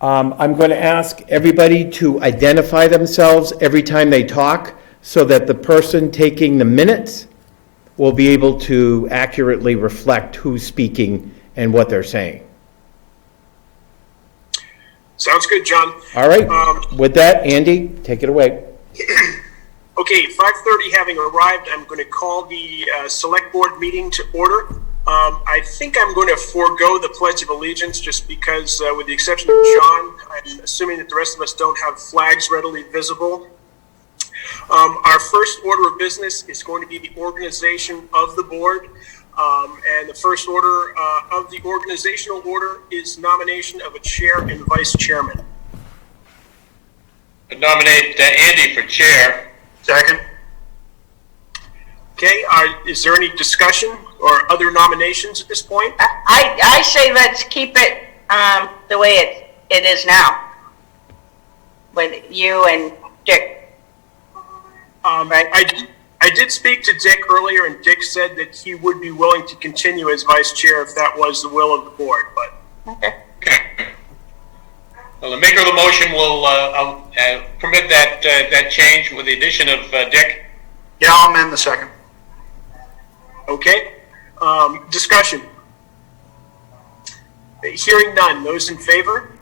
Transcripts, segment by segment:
I'm going to ask everybody to identify themselves every time they talk so that the person taking the minutes will be able to accurately reflect who's speaking and what they're saying. Sounds good, John. All right. With that, Andy, take it away. Okay, 5:30 having arrived, I'm going to call the select board meeting to order. I think I'm going to forego the Pledge of Allegiance just because, with the exception of John, I'm assuming that the rest of us don't have flags readily visible. Our first order of business is going to be the organization of the board. And the first order of the organizational order is nomination of a chair and vice chairman. I nominate Andy for chair. Second. Okay, is there any discussion or other nominations at this point? I say let's keep it the way it is now with you and Dick. Right. I did speak to Dick earlier, and Dick said that he would be willing to continue as vice chair if that was the will of the board. But Okay. Well, the maker of the motion will permit that change with the addition of Dick. Yeah, I'll amend the second. okay, discussion. Hearing none. Those in favor?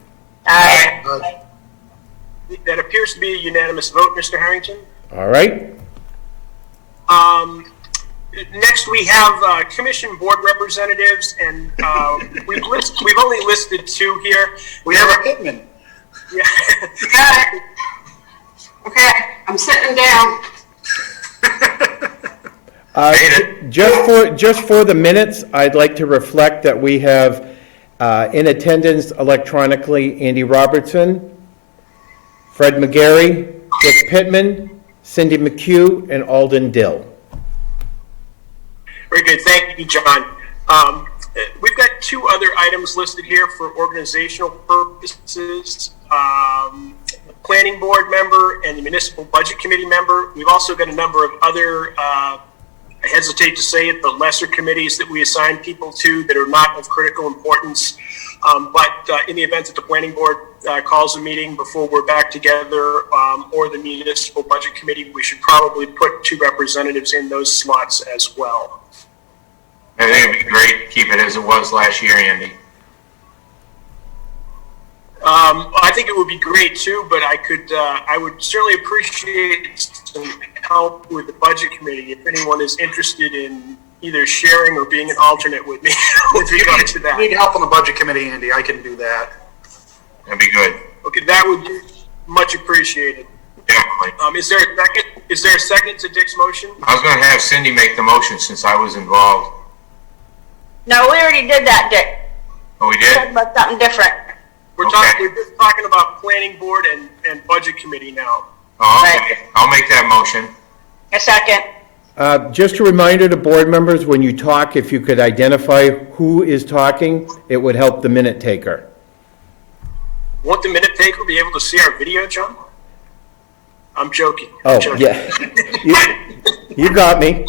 Aye. That appears to be a unanimous vote, Mr. Harrington. All right. Next, we have commission board representatives, and we've only listed two here. We have a Pittman. Yeah. Got it. Okay, I'm sitting down. Just for the minutes, I'd like to reflect that we have in attendance electronically Andy Robertson, Fred McGarry, Dick Pittman, Cindy McHugh, and Alden Dill. Very good. Thank you, John. We've got two other items listed here for organizational purposes. The planning board member and the municipal budget committee member. We've also got a number of other, I hesitate to say it, but lesser committees that we assign people to that are not of critical importance. But in the event that the planning board calls a meeting before we're back together, or the municipal budget committee, we should probably put two representatives in those slots as well. I think it'd be great to keep it as it was last year, Andy. I think it would be great too, but I would certainly appreciate some help with the budget committee if anyone is interested in either sharing or being an alternate with me with regard to that. Need help on the budget committee, Andy. I can do that. That'd be good. Okay, that would be much appreciated. Definitely. Is there a second to Dick's motion? I was going to have Cindy make the motion since I was involved. No, we already did that, Dick. Oh, we Talk did? about something different. We're just talking about planning board and budget committee now. Oh, okay. Right. I'll make that motion. A second. Just a reminder to board members, when you talk, if you could identify who is talking, it would help the minute taker. Won't the minute taker be able to see our video, John? I'm joking. Oh, joking. yeah. You got me.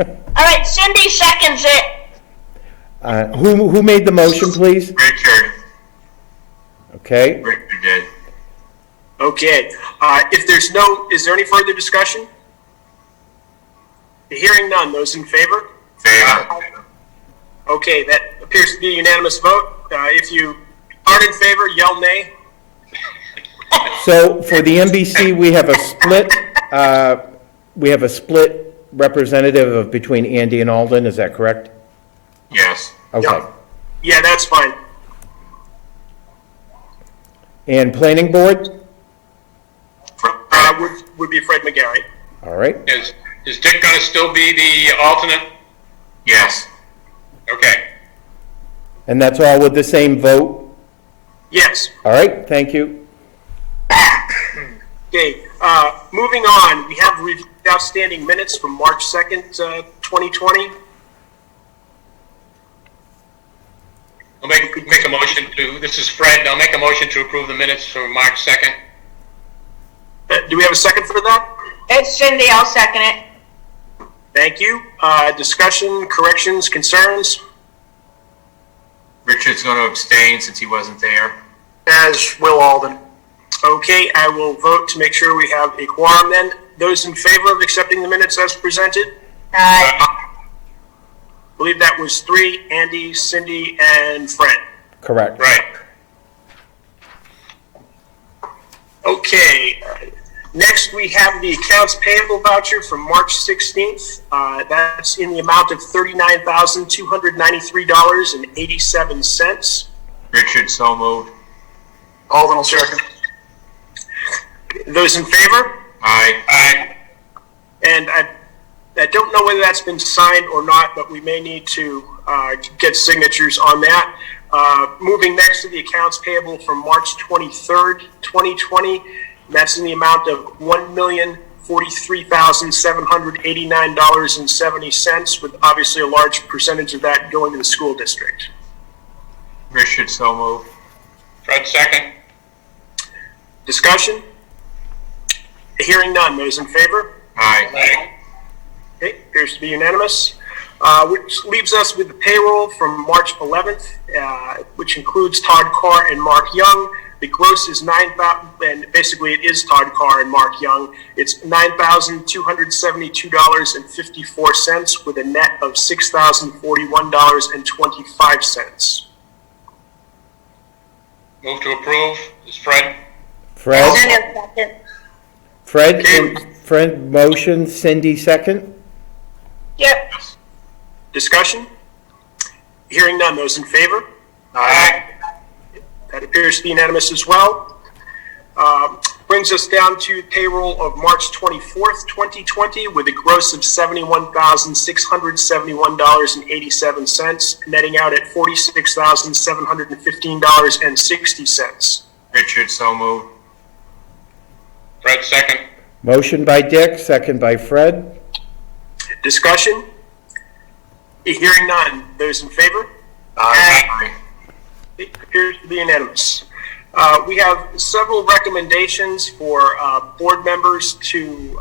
All right, Cindy seconds it. Who made the motion, please? Richard. Okay. Richard did. Okay. Is there any further discussion? Hearing none. Those in favor? Favor. Okay, that appears to be a unanimous vote. If you aren't in favor, yell nay. So for the NBC, we have a split representative of between Andy and Alden. Is that correct? Yes. Okay. Yeah. Yeah, that's fine. And planning board? Would be Fred McGarry. All right. Is Dick going to still be the alternate? Yes. Okay. And that's all with the same vote? Yes. All right, thank you. Okay, moving on, we have outstanding minutes from March 2nd, 2020. I'll make a motion this is Fred, I'll make a motion to approve the minutes from March 2nd. Do we have a second for that? It's Cindy, I'll second it. Thank you. Discussion, corrections, concerns? Richard's going to abstain since he wasn't there. As will Alden. Okay, I will vote to make sure we have a quorum then. Those in favor of accepting the minutes as presented? Aye. I believe that was 3, Andy, Cindy, and Fred. Correct. Right. Okay, next we have the accounts payable voucher from March 16th. That's in the amount of $39,293.87. Richard, so moved. Alden will second. Those in favor? Aye. Aye. And I don't know whether that's been signed or not, but we may need to get signatures on that. Moving next to the accounts payable from March 23rd, 2020. That's in the amount of $1,043,789.70, with obviously a large percentage of that going to the school district. Richard, so moved. Fred, second. Discussion? Hearing none. Those in favor? Aye. Aye. Okay, appears to be unanimous. Which leaves us with the payroll from March 11th, which includes Todd Carr and Mark Young. The gross is $9,000, and basically it is Todd Carr and Mark Young. It's $9,272.54 with a net of $6,041.25. Move to approve. Is Fred? Fred? Second. Fred motion, Cindy second? Yep. Discussion? Hearing none. Those in favor? Aye. That appears to be unanimous as well. Brings us down to payroll of March 24th, 2020, with a gross of $71,671.87, netting out at $46,715.60. Richard, so moved. Fred, second. Motion by Dick, second by Fred. Discussion? Hearing none. Those in favor? Aye. It appears to be unanimous. We have several recommendations for board members to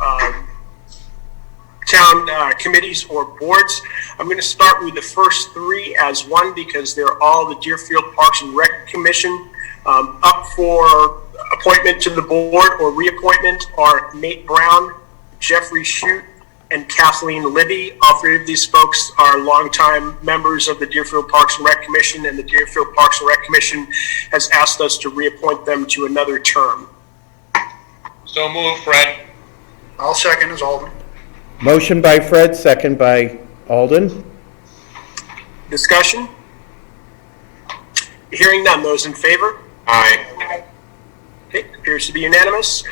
town committees or boards. I'm going to start with the first 3 as one because they're all the Deerfield Parks and Rec Commission. Up for appointment to the board or reappointment are Nate Brown, Jeffrey Shute, and Kathleen Libby. All 3 of these folks are longtime members of the Deerfield Parks and Rec Commission, and the Deerfield Parks and Rec Commission has asked us to reappoint them to another term. So move, Fred. I'll second as Alden. Motion by Fred, second by Alden. Discussion? Hearing none. Those in favor? Aye. Okay, appears to be unanimous,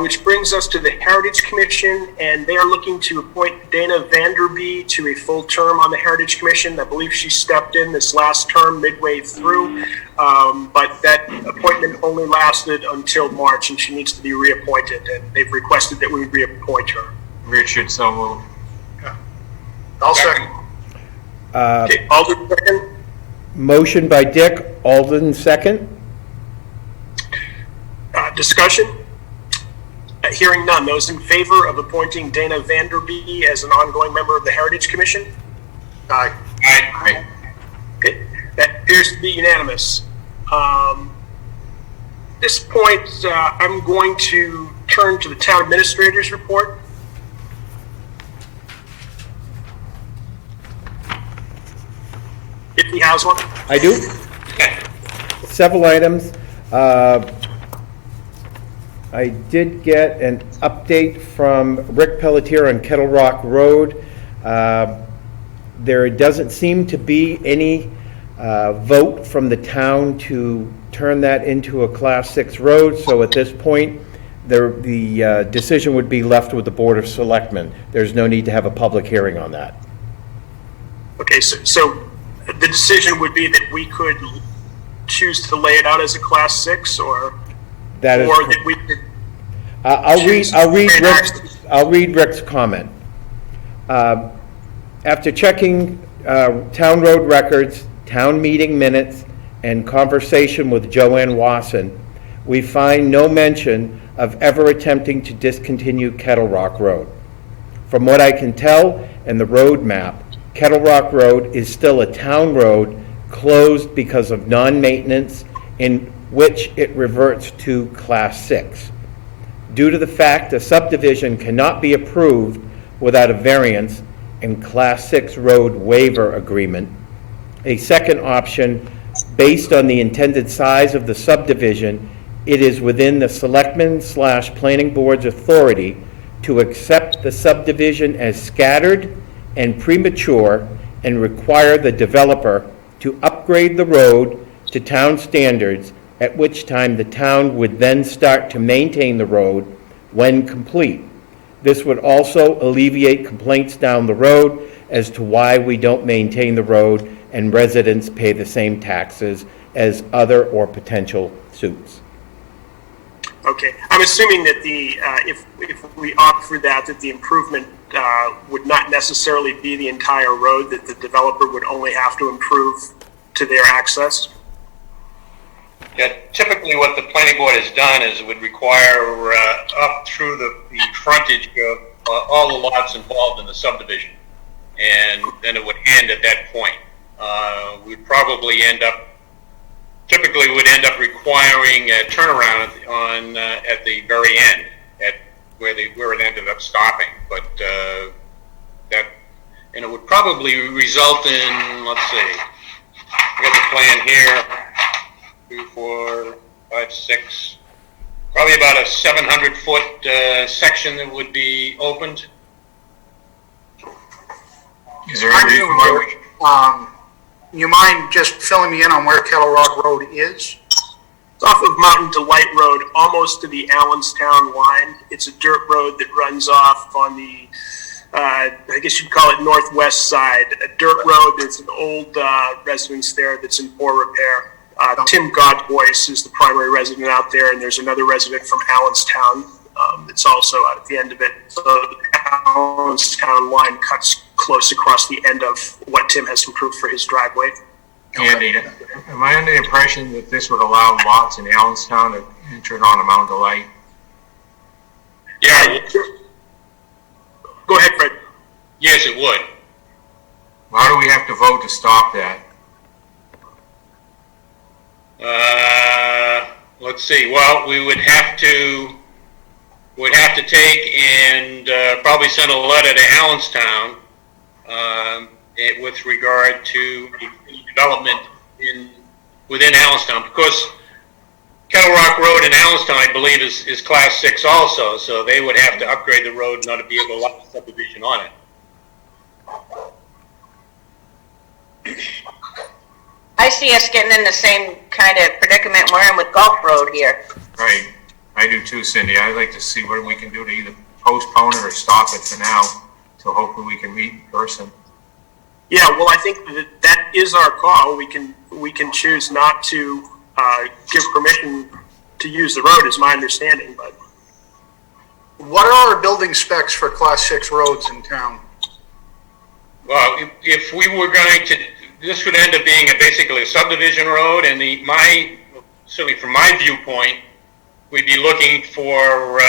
which brings us to the Heritage Commission, and they are looking to appoint Dana Vanderby to a full term on the Heritage Commission. I believe she stepped in this last term midway through, but that appointment only lasted until March, and she needs to be reappointed, and they've requested that we reappoint her. Richard, so moved. I'll second. Okay, Alden second. Motion by Dick, Alden second. Discussion? Hearing none. Those in favor of appointing Dana Vanderby as an ongoing member of the Heritage Commission? Aye. Aye. Okay, that appears to be unanimous. At this point, I'm going to turn to the town administrator's report. If he has one. I do. Several items. I did get an update from Rick Pelletier on Kettle Rock Road. There doesn't seem to be any vote from the town to turn that into a Class 6 road, so at this point, the decision would be left with the Board of Selectmen. There's no need to have a public hearing on that. Okay, so the decision would be that we could choose to lay it out as a Class 6, or That is. or that we could I'll read Rick's comment. After checking town road records, town meeting minutes, and conversation with Joanne Wasson, we find no mention of ever attempting to discontinue Kettle Rock Road. From what I can tell in the road map, Kettle Rock Road is still a town road closed because of non-maintenance in which it reverts to Class 6. Due to the fact a subdivision cannot be approved without a variance and Class 6 road waiver agreement, a second option, based on the intended size of the subdivision, it is within the selectmen/planning board's authority to accept the subdivision as scattered and premature and require the developer to upgrade the road to town standards, at which time the town would then start to maintain the road when complete. This would also alleviate complaints down the road as to why we don't maintain the road and residents pay the same taxes as other or potential suits. Okay, I'm assuming that if we opt for that, the improvement would not necessarily be the entire road, that the developer would only have to improve to their access? Yeah, typically what the planning board has done is it would require up through the frontage of all the lots involved in the subdivision. And then it would end at that point. We'd probably typically would end up requiring a turnaround at the very end, at where it ended up stopping. But and it would probably result in, let's see, I got the plan here, 2, 4, 5, 6, probably about a 700-foot section that would be opened. Is there any reason why we, You mind just filling me in on where Kettle Rock Road is? It's off of Mountain Delight Road, almost to the Allenstown line. It's a dirt road that runs off on the, I guess you'd call it northwest side. A dirt road, there's an old residence there that's in poor repair. Tim Godboyce is the primary resident out there, and there's another resident from Allenstown that's also out at the end of it. So the Allenstown line cuts close across the end of what Tim has improved for his driveway. Andy, am I under the impression that this would allow lots in Allenstown to enter on a Mount Delight? Yeah, Go ahead, Fred. yes, it would. How do we have to vote to stop that? Let's see. Well, we would have to take and probably send a letter to Allenstown with regard to development within Allenstown, because Kettle Rock Road in Allenstown, I believe, is Class 6 also, so they would have to upgrade the road in order to be able to allow subdivision on it. I see us getting in the same kind of predicament we're in with Gulf Road here. Right, I do too, Cindy. I'd like to see what we can do to either postpone it or stop it for now, so hopefully we can meet in person. Yeah, well, I think that is our call. We can choose not to give permission to use the road, is my understanding. But What are our building specs for Class 6 roads in town? Well, if we were going to, this would end up being basically a subdivision road, and certainly from my viewpoint, we'd be looking for,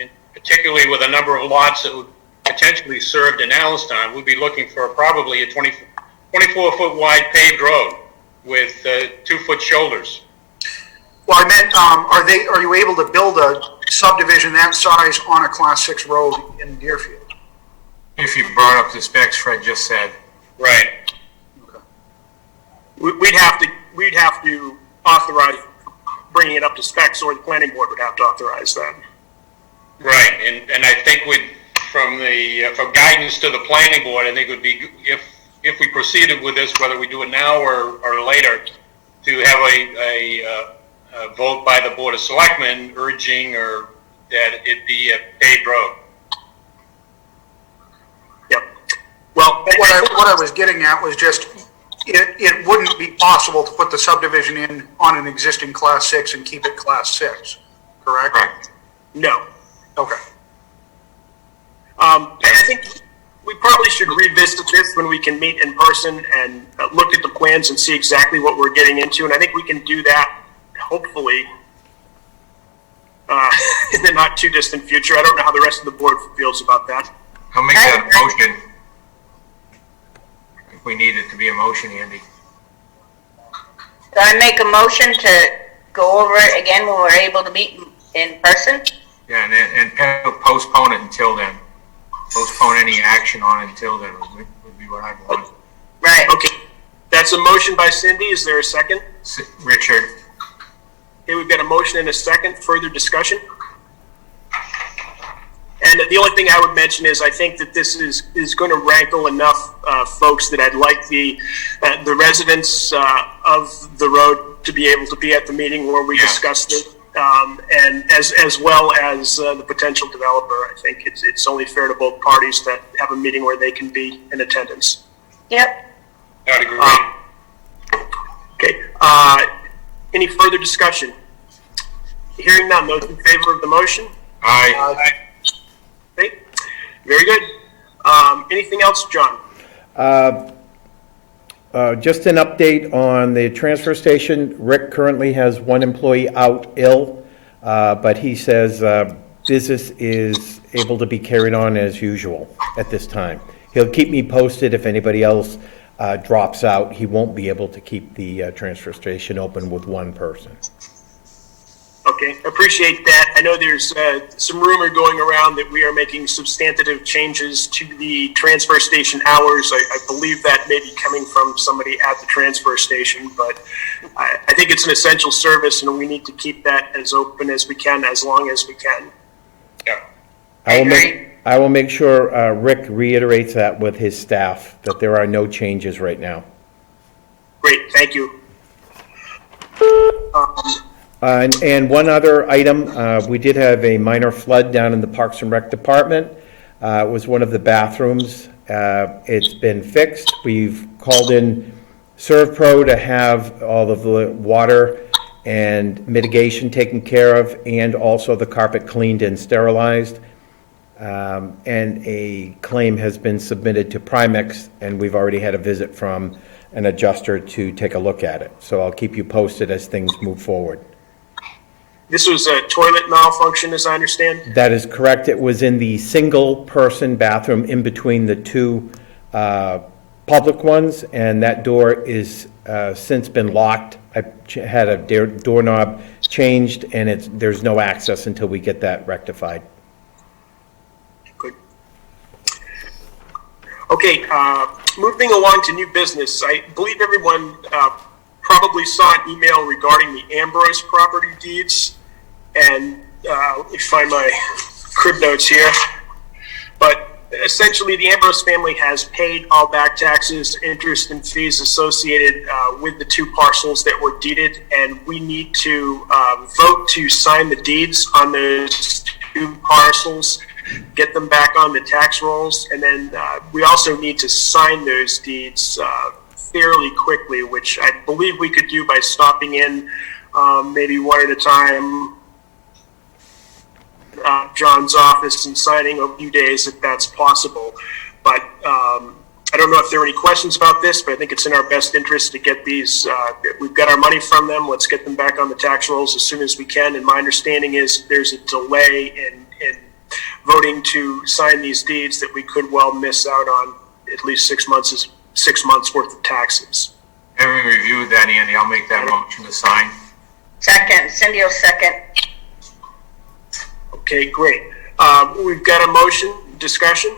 and particularly with a number of lots that would potentially served in Allenstown, we'd be looking for probably a 24-foot wide paved road with 2-foot shoulders. Well, I meant, are you able to build a subdivision that size on a Class 6 road in Deerfield? If you brought up the specs Fred just said. Right. we'd have to authorize bringing it up to specs, or the planning board would have to authorize that. Right, and I think from guidance to the planning board, I think it would be, if we proceeded with this, whether we do it now or later, to have a vote by the Board of Selectmen urging that it be a paved road. Yep. Well, What I was getting at was just, it wouldn't be possible to put the subdivision in on an existing Class 6 and keep it Class 6, correct? Correct. no. Okay. And I think we probably should revisit this when we can meet in person and look at the plans and see exactly what we're getting into. And I think we can do that, hopefully, in the not too distant future. I don't know how the rest of the board feels about that. I'll make that a motion. If we need it to be a motion, Andy. So I make a motion to go over it again when we're able to meet in person? Yeah, and postpone it until then. Postpone any action on it until then would be what I'd want. Right. Okay, that's a motion by Cindy. Is there a second? Richard? Okay, we've got a motion and a second. Further discussion? And the only thing I would mention is I think that this is going to rankle enough folks that I'd like the residents of the road to be able to be at the meeting where we discussed it, and as well as the potential developer. I think it's only fair to both parties to have a meeting where they can be in attendance. Yep. I'd agree. Okay. Any further discussion? Hearing none. Those in favor of the motion? Aye. Okay. Very good. Anything else, John? Just an update on the transfer station. Rick currently has one employee out ill, but he says business is able to be carried on as usual at this time. He'll keep me posted if anybody else drops out. He won't be able to keep the transfer station open with one person. Okay, appreciate that. I know there's some rumor going around that we are making substantive changes to the transfer station hours. I believe that may be coming from somebody at the transfer station, but I think it's an essential service and we need to keep that as open as we can, as long as we can. Yeah. I will make sure Rick reiterates that with his staff, that there are no changes right now. Great, thank you. And one other item, we did have a minor flood down in the Parks and Rec Department. It was one of the bathrooms. It's been fixed. We've called in ServPro to have all of the water and mitigation taken care of, and also the carpet cleaned and sterilized. And a claim has been submitted to Primex, and we've already had a visit from an adjuster to take a look at it. So I'll keep you posted as things move forward. This was a toilet malfunction, as I understand? That is correct. It was in the single-person bathroom in between the two public ones, and that door is since been locked. I had a doorknob changed, and there's no access until we get that rectified. Good. Okay, moving along to new business. I believe everyone probably saw an email regarding the Ambrose property deeds, and let me find my crib notes here. But essentially, the Ambrose family has paid all back taxes, interest, and fees associated with the two parcels that were deeded, and we need to vote to sign the deeds on those two parcels, get them back on the tax rolls, and then we also need to sign those deeds fairly quickly, which I believe we could do by stopping in maybe one at a time, John's office, and signing a few days if that's possible. But I don't know if there are any questions about this, but I think it's in our best interest to get these. We've got our money from them. Let's get them back on the tax rolls as soon as we can. And my understanding is there's a delay in voting to sign these deeds that we could well miss out on at least 6 months worth of taxes. Having reviewed that, Andy, I'll make that motion to sign. Second, Cindy will second. Okay, great. We've got a motion, discussion.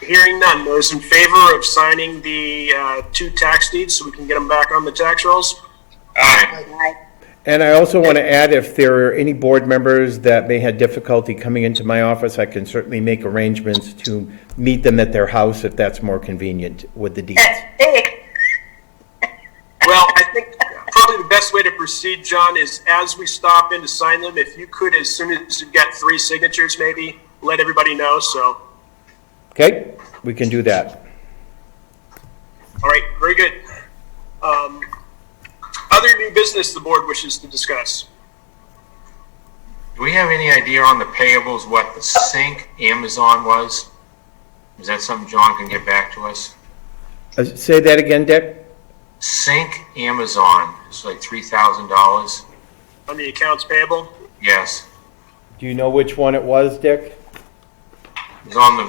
Hearing none. Those in favor of signing the two tax deeds so we can get them back on the tax rolls? Aye. Aye. And I also want to add, if there are any board members that may have difficulty coming into my office, I can certainly make arrangements to meet them at their house if that's more convenient with the deeds. That's big. Well, I think probably the best way to proceed, John, is as we stop in to sign them, if you could, as soon as you've got 3 signatures, maybe let everybody know. So, Okay, we can do that. all right, very good. Other new business the board wishes to discuss. Do we have any idea on the payables, what the sink Amazon was? Is that something John can get back to us? Say that again, Dick? Sink Amazon, it's like $3,000. On the accounts payable? Yes. Do you know which one it was, Dick? It was on the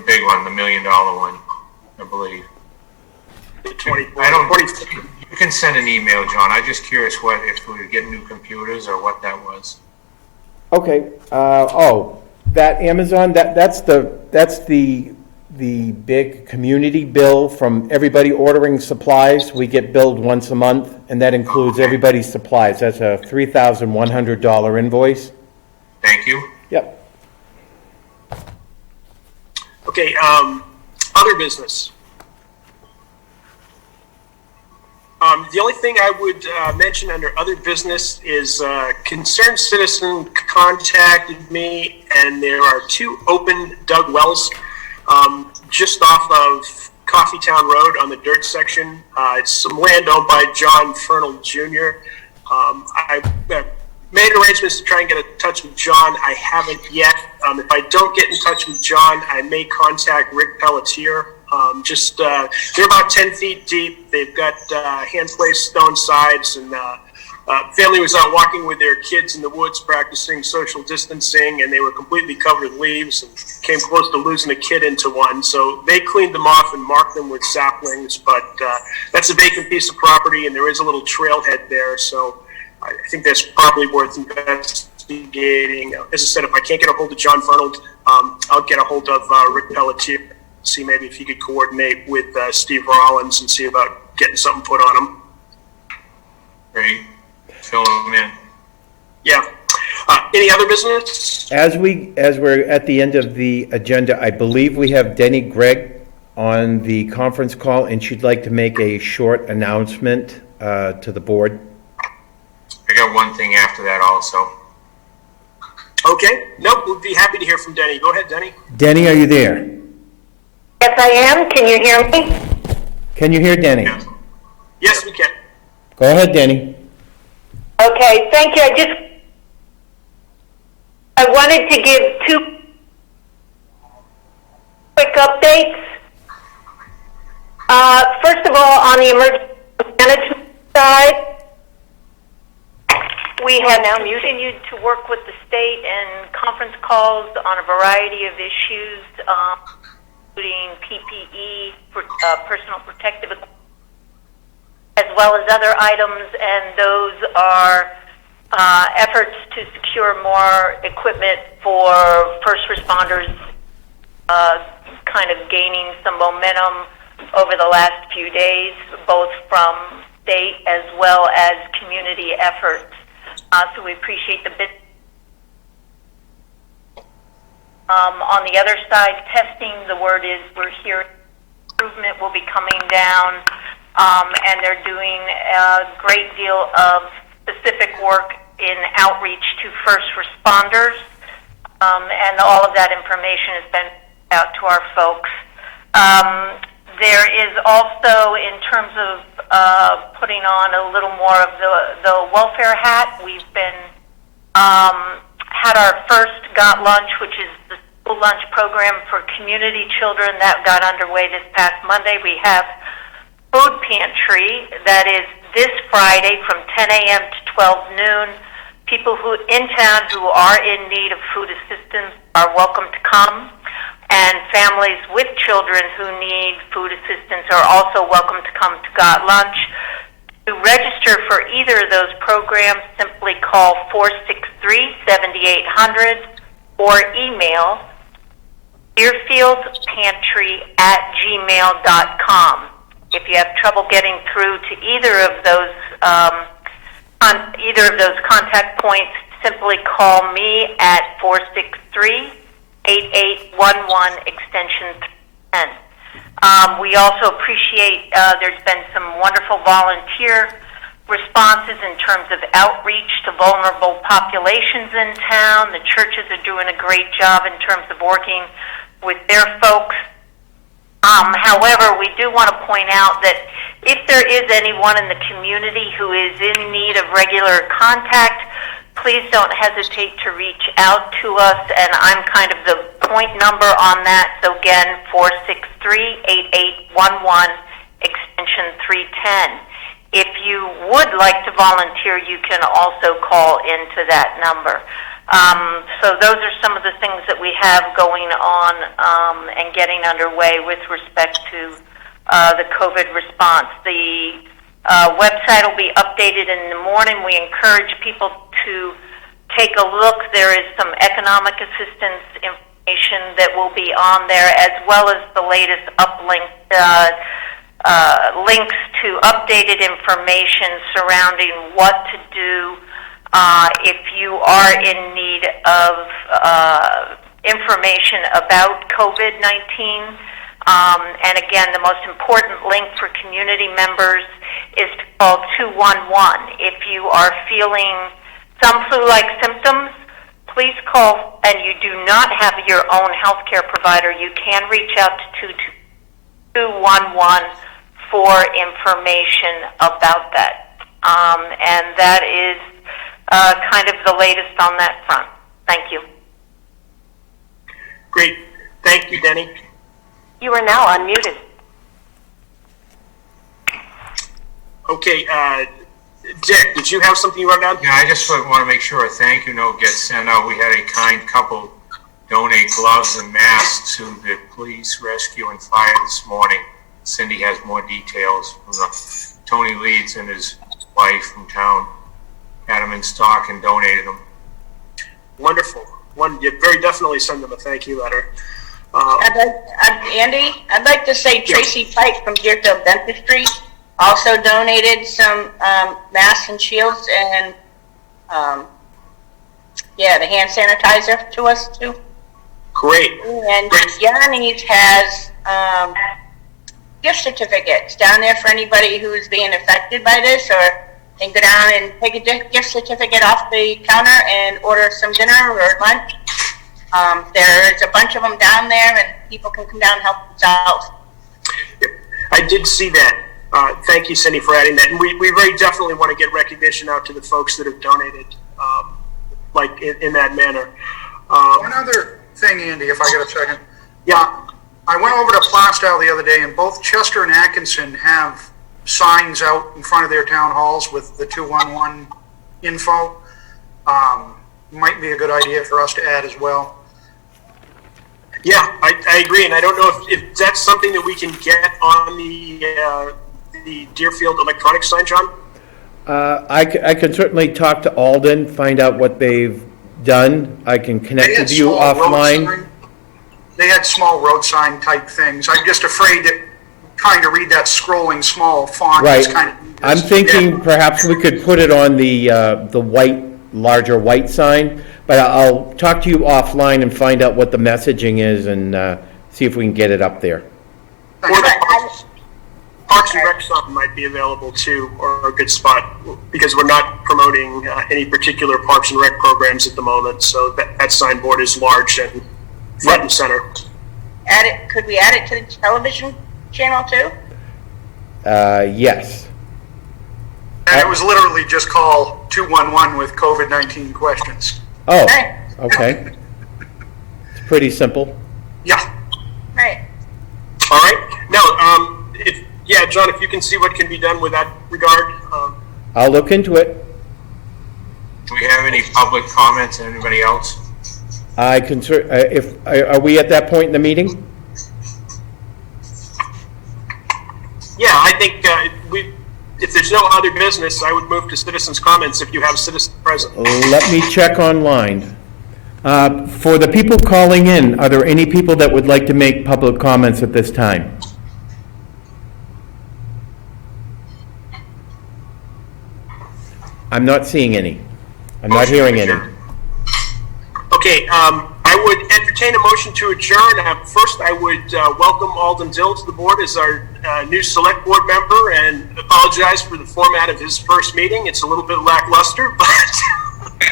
big one, the $1 million one, I believe. the 24th. I don't- 24th. You can send an email, John. I'm just curious if we were getting new computers or what that was. Okay, that Amazon, that's the big community bill from everybody ordering supplies. We get billed once a month, and that includes everybody's supplies. That's a $3,100 invoice. Thank you. Yep. Okay, other business. The only thing I would mention under other business is concerned citizen contacted me, and there are 2 open dug wells just off of Coffeetown Road on the dirt section. It's some land owned by John Fernald Jr. I made arrangements to try and get in touch with John. I haven't yet. If I don't get in touch with John, I may contact Rick Pelletier. They're about 10 feet deep. They've got hand-placed stone sides, and family was out walking with their kids in the woods practicing social distancing, and they were completely covered with leaves and came close to losing a kid into one. So they cleaned them off and marked them with saplings, but that's a vacant piece of property, and there is a little trailhead there, so I think that's probably worth investigating. As I said, if I can't get a hold of John Fernald, I'll get a hold of Rick Pelletier, see maybe if he could coordinate with Steve Rollins and see about getting something put on him. Great. Fill them in. Yeah. Any other business? As we're at the end of the agenda, I believe we have Denny Gregg on the conference call, and she'd like to make a short announcement to the board. I got one thing after that also. Okay. Nope, we'd be happy to hear from Denny. Go ahead, Denny. Denny, are you there? Yes, I am. Can you hear me? Can you hear Denny? Yes, we can. Go ahead, Denny. Okay, thank you. I wanted to give 2 quick updates. First of all, on the emergency management side, we have now continued to work with the state and conference calls on a variety of issues, including PPE, personal protective equipment, as well as other items, and those are efforts to secure more equipment for first responders, kind of gaining some momentum over the last few days, both from state as well as community efforts. So we appreciate the bit. On the other side, testing, the word is we're hearing improvement will be coming down, and they're doing a great deal of specific work in outreach to first responders, and all of that information has been out to our folks. There is also, in terms of putting on a little more of the welfare hat, we've been had our first Got Lunch, which is the school lunch program for community children that got underway this past Monday. We have food pantry that is this Friday from 10 a.m. to 12 noon. People who in town who are in need of food assistance are welcome to come, and families with children who need food assistance are also welcome to come to Got Lunch. To register for either of those programs, simply call 463-7800 or email deerfieldpantry@gmail.com. If you have trouble getting through to either of those contact points, simply call me at 463-8811 extension 10. We also appreciate there's been some wonderful volunteer responses in terms of outreach to vulnerable populations in town. The churches are doing a great job in terms of working with their folks. However, we do want to point out that if there is anyone in the community who is in need of regular contact, please don't hesitate to reach out to us, and I'm kind of the point number on that. So again, 463-8811, extension 310. If you would like to volunteer, you can also call into that number. So those are some of the things that we have going on and getting underway with respect to the COVID response. The website will be updated in the morning. We encourage people to take a look. There is some economic assistance information that will be on there, as well as the latest links to updated information surrounding what to do if you are in need of information about COVID-19. And again, the most important link for community members is to call 211. If you are feeling some flu-like symptoms, please call, and you do not have your own healthcare provider, you can reach out to 211 for information about that. And that is kind of the latest on that front. Thank you. Great. Thank you, Denny. You are now unmuted. Okay, Dick, did you have something you wrote down? Yeah, I just want to make sure a thank you note gets sent out. We had a kind couple donate gloves and masks to the police, rescue, and fire this morning. Cindy has more details from Tony Leeds and his wife from town had them in stock and donated them. Wonderful. You very definitely send them a thank you letter. Andy, I'd like to say Tracy Pike from Deerfield Dentistry also donated some masks and shields and the hand sanitizer to us too. Great. And Johnny's has gift certificates down there for anybody who's being affected by this, or they can go down and take a gift certificate off the counter and order some dinner or lunch. There's a bunch of them down there, and people can come down and help themselves. Yep. I did see that. Thank you, Cindy, for adding that. And we very definitely want to get recognition out to the folks that have donated, in that manner. One other thing, Andy, if I get a second. Yeah. I went over to Plastow the other day, and both Chester and Atkinson have signs out in front of their town halls with the 211 info. Might be a good idea for us to add as well. Yeah, I agree, and I don't know if that's something that we can get on the Deerfield electronic sign, John? I can certainly talk to Alden, find out what they've done. I can connect with you offline. They had small road sign type things. I'm just afraid that trying to read that scrolling small font is kind of... I'm thinking perhaps we could put it on the larger white sign, but I'll talk to you offline and find out what the messaging is and see if we can get it up there. Or the Parks and Rec sign might be available too, or a good spot, because we're not promoting any particular Parks and Rec programs at the moment, so that signboard is large and front and center. Could we add it to the television channel too? Yes. And it was literally just call 211 with COVID-19 questions. Oh, okay. It's pretty simple. Yeah. Right. All right. Now, John, if you can see what can be done with that regard. I'll look into it. Do we have any public comments? Anybody else? I can, are we at that point in the meeting? Yeah, I think if there's no other business, I would move to citizens' comments if you have citizens present. Let me check online. For the people calling in, are there any people that would like to make public comments at this time? I'm not seeing any. I'm not hearing any. Okay, I would entertain a motion to adjourn. First, I would welcome Alden Dill to the board as our new select board member and apologize for the format of his first meeting. It's a little bit lackluster, but...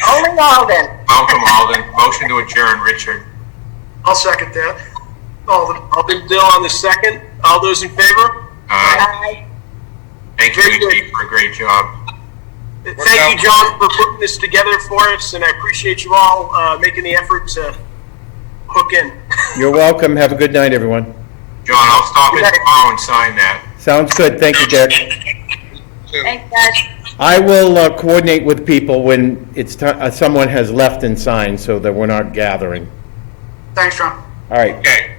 Only Alden. Welcome, Alden. Motion to adjourn, Richard. I'll second that. Alden Dill on the second. All those in favor? Aye. Thank you, Very good. Richie, for a great job. Thank you, John, for putting this together for us, and I appreciate you all making the effort to hook in. You're welcome. Have a good night, everyone. John, I'll stop in tomorrow and sign that. Sounds good. Thank you, Derek. Thanks, guys. I will coordinate with people when it's someone has left and signed so that we're not gathering. Thanks, John. All right. Okay.